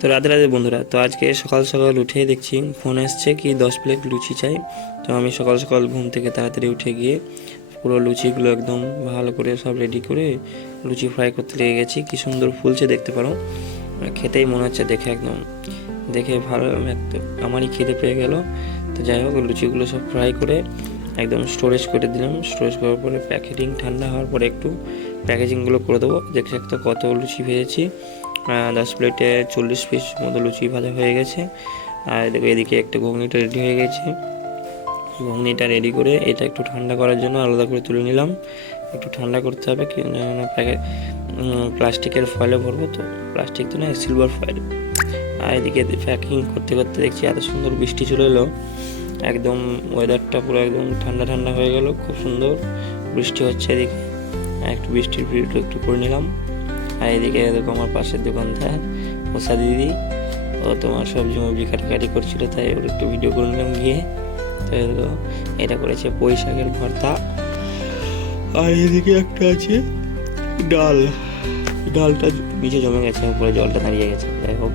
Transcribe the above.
তো রাধে রাধে বন্ধুরা। তো আজকে সকাল সকাল উঠেই দেখছি ফোন এসছে কি 10 প্লেট লুচি চাই। তো আমি সকাল সকাল ঘুম থেকে তাড়াতাড়ি উঠে গিয়ে পুরো লুচিগুলো একদম ভালো করে সব রেডি করে লুচি ফ্রাই করতে লেগে গেছি। কি সুন্দর ফুলছে দেখতে পারো, খেতেই মনে হচ্ছে দেখে, একদম দেখে ভালো, আমারই খিদে পেয়ে গেল। তো যাই হোক, লুচিগুলো সব ফ্রাই করে একদম স্টোরেজ করে দিলাম। স্টোরেজ করার পরে প্যাকেটিং ঠান্ডা হওয়ার পরে একটু প্যাকেজিংগুলো করে দেবো। দেখে তো কত লুচি ভেজেছি, 10 প্লেটে 40 পিস মতো লুচি ভাজা হয়ে গেছে। আর দেখো এদিকে একটা ঘুগনিটা রেডি হয়ে গেছে। ঘুগনিটা রেডি করে এটা একটু ঠান্ডা করার জন্য আলাদা করে তুলে নিলাম। একটু ঠান্ডা করতে হবে, প্যাকেট প্লাস্টিকের ফয়েলে ভরবো, তো প্লাস্টিক তো না, সিলভার ফয়েল। আর এদিকে প্যাকিং করতে করতে দেখছি এত সুন্দর বৃষ্টি চলে এলো, একদম ওয়েদারটা পুরো একদম ঠান্ডা ঠান্ডা হয়ে গেল, খুব সুন্দর বৃষ্টি হচ্ছে। এদিকে একটু বৃষ্টির ভিডিও একটু করে নিলাম। আর এদিকে দেখো আমার পাশের দোকানদার ওষা দিদি, ও তোমার সবজি মবজি কাটাকাটি করছিল, তাই ওর একটু ভিডিও করে নিলাম গিয়ে। তো এটা করেছে পুঁই শাকের ভর্তা। আর এদিকে একটা আছে ডালটা নিচে জমে গেছে, উপরে জলটা দাঁড়িয়ে গেছে। যাই হোক,